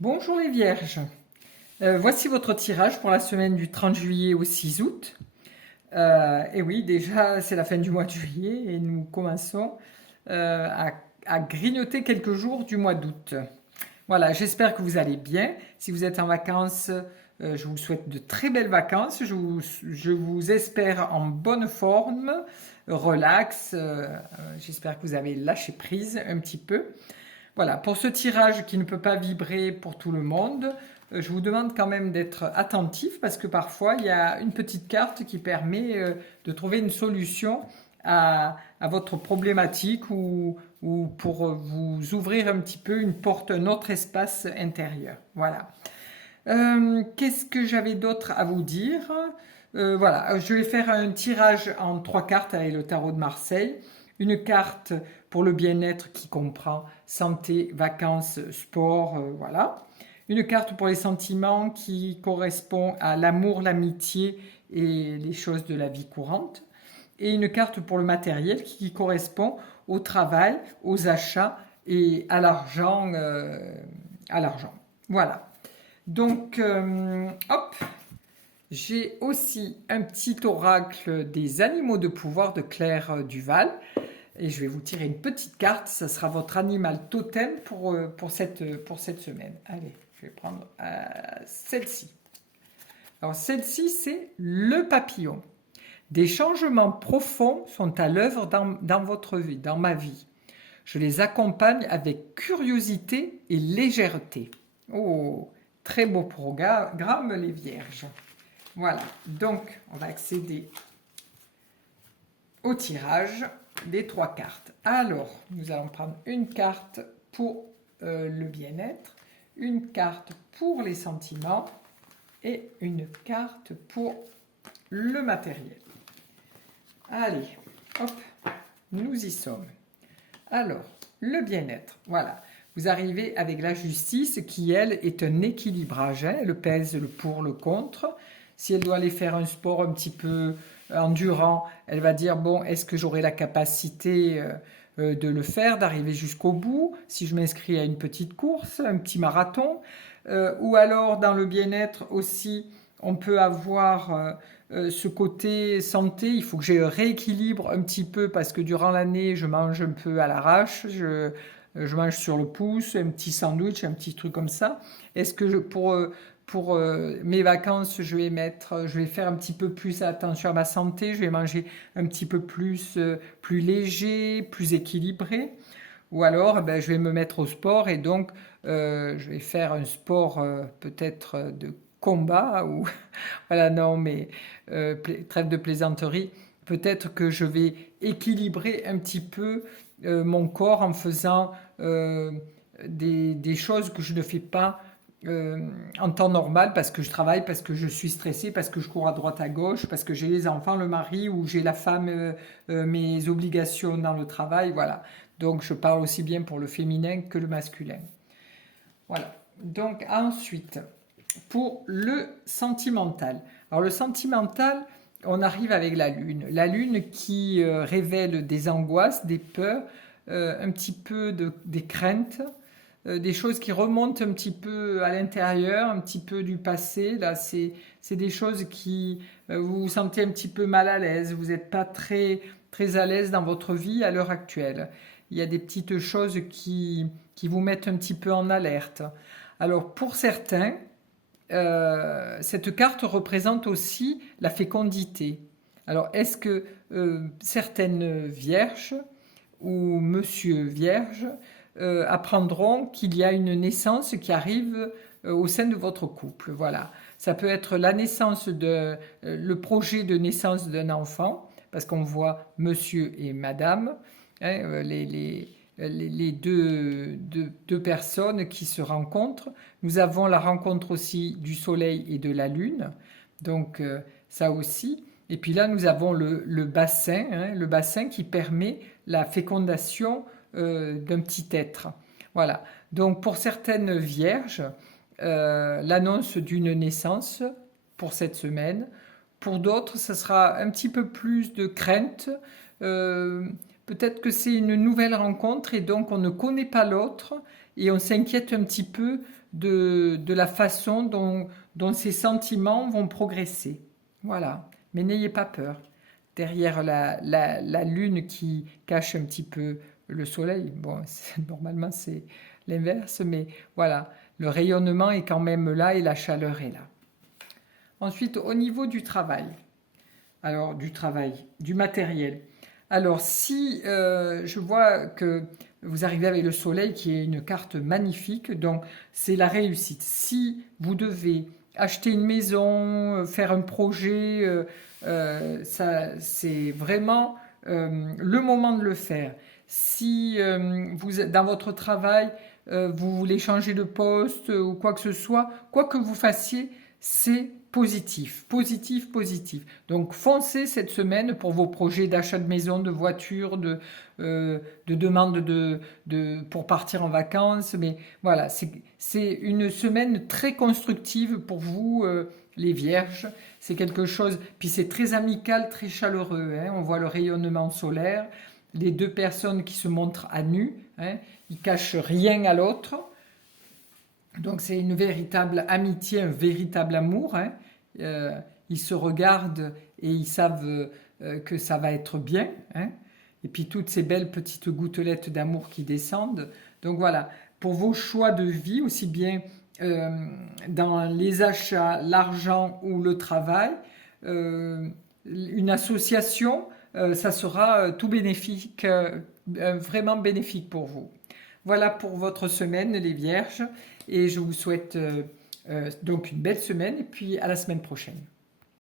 Bonjour les Vierges. Voici votre tirage pour la semaine du 30 juillet au 6 août. Et oui, déjà c'est la fin du mois de juillet et nous commençons à grignoter quelques jours du mois d'août. Voilà, j'espère que vous allez bien. Si vous êtes en vacances, je vous souhaite de très belles vacances. Je vous espère en bonne forme, relax. J'espère que vous avez lâché prise un petit peu. Voilà, pour ce tirage qui ne peut pas vibrer pour tout le monde, je vous demande quand même d'être attentif parce que parfois il y a une petite carte qui permet de trouver une solution à votre problématique ou pour vous ouvrir un petit peu une porte, un autre espace intérieur. Voilà. Qu'est-ce que j'avais d'autre à vous dire? Voilà, je vais faire un tirage en trois cartes avec le tarot de Marseille. Une carte pour le bien-être qui comprend santé, vacances, sport, voilà. Une carte pour les sentiments qui correspond à l'amour, l'amitié et les choses de la vie courante. Et une carte pour le matériel qui correspond au travail, aux achats et à l'argent. Voilà. Donc, hop, j'ai aussi un petit oracle des animaux de pouvoir de Claire Duval. Et je vais vous tirer une petite carte. Ça sera votre animal totem pour cette semaine. Allez, je vais prendre celle-ci. Alors, celle-ci, c'est le papillon. Des changements profonds sont à l'œuvre dans votre vie, dans ma vie. Je les accompagne avec curiosité et légèreté. Oh, très beau programme, les vierges. Voilà, donc on va accéder au tirage des trois cartes. Alors, nous allons prendre une carte pour le bien-être, une carte pour les sentiments et une carte pour le matériel. Allez, hop, nous y sommes. Alors, le bien-être, voilà. Vous arrivez avec la justice qui, elle, est un équilibrage. Hein. Elle pèse le pour, le contre. Si elle doit aller faire un sport un petit peu endurant, elle va dire, bon, est-ce que j'aurai la capacité de le faire, d'arriver jusqu'au bout, si je m'inscris à une petite course, un petit marathon. Ou alors, dans le bien-être aussi, on peut avoir ce côté santé. Il faut que j'ai un rééquilibre un petit peu parce que durant l'année, je mange un peu à l'arrache, je mange sur le pouce, un petit sandwich, un petit truc comme ça. Est-ce que pour mes vacances, je vais faire un petit peu plus attention à ma santé, je vais manger un petit peu plus léger, plus équilibré. Ou alors, ben, je vais me mettre au sport et donc je vais faire un sport peut-être de combat ou voilà, non, mais trêve de plaisanterie. Peut-être que je vais équilibrer un petit peu mon corps en faisant des choses que je ne fais pas en temps normal parce que je travaille, parce que je suis stressée, parce que je cours à droite à gauche, parce que j'ai les enfants, le mari ou j'ai la femme, mes obligations dans le travail, voilà. Donc je parle aussi bien pour le féminin que le masculin. Voilà. Donc ensuite, pour le sentimental. Alors le sentimental, on arrive avec la lune. La lune qui révèle des angoisses, des peurs, un petit peu des craintes, des choses qui remontent un petit peu à l'intérieur, un petit peu du passé. Là, c'est des choses qui vous vous sentez un petit peu mal à l'aise, vous n'êtes pas très à l'aise dans votre vie à l'heure actuelle. Il y a des petites choses qui vous mettent un petit peu en alerte. Alors pour certains, cette carte représente aussi la fécondité. Alors, est-ce que certaines vierges ou monsieur vierge apprendront qu'il y a une naissance qui arrive au sein de votre couple? Voilà. Ça peut être la naissance le projet de naissance d'un enfant, parce qu'on voit monsieur et madame, hein, les deux personnes qui se rencontrent. Nous avons la rencontre aussi du soleil et de la lune, donc ça aussi. Et puis là, nous avons le bassin, hein, le bassin qui permet la fécondation d'un petit être. Voilà. Donc pour certaines vierges, l'annonce d'une naissance pour cette semaine. Pour d'autres, ce sera un petit peu plus de crainte. Euh, Peut-être que c'est une nouvelle rencontre et donc on ne connaît pas l'autre et on s'inquiète un petit peu de la façon dont ces sentiments vont progresser. Voilà. Mais n'ayez pas peur. Derrière la lune qui cache un petit peu le soleil, bon, normalement c'est l'inverse, mais voilà, le rayonnement est quand même là et la chaleur est là. Ensuite, au niveau du travail, alors du matériel. Alors si je vois que vous arrivez avec le soleil qui est une carte magnifique, donc c'est la réussite. Si vous devez acheter une maison, faire un projet, ça c'est vraiment le moment de le faire. Si dans votre travail, vous voulez changer de poste ou quoi que ce soit, quoi que vous fassiez, c'est positif, positif, positif. Donc foncez cette semaine pour vos projets d'achat de maison, de voiture, de demande pour partir en vacances. Mais voilà, c'est une semaine très constructive pour vous, les vierges. C'est quelque chose, puis c'est très amical, très chaleureux. Hein. On voit le rayonnement solaire, les deux personnes qui se montrent à nu, hein, ils cachent rien à l'autre. Donc c'est une véritable amitié, un véritable amour. Hein. Ils se regardent et ils savent que ça va être bien. Hein. Et puis toutes ces belles petites gouttelettes d'amour qui descendent. Donc voilà, pour vos choix de vie, aussi bien dans les achats, l'argent ou le travail, une association, ça sera tout bénéfique, vraiment bénéfique pour vous. Voilà pour votre semaine, les vierges, et je vous souhaite donc une belle semaine, et puis à la semaine prochaine.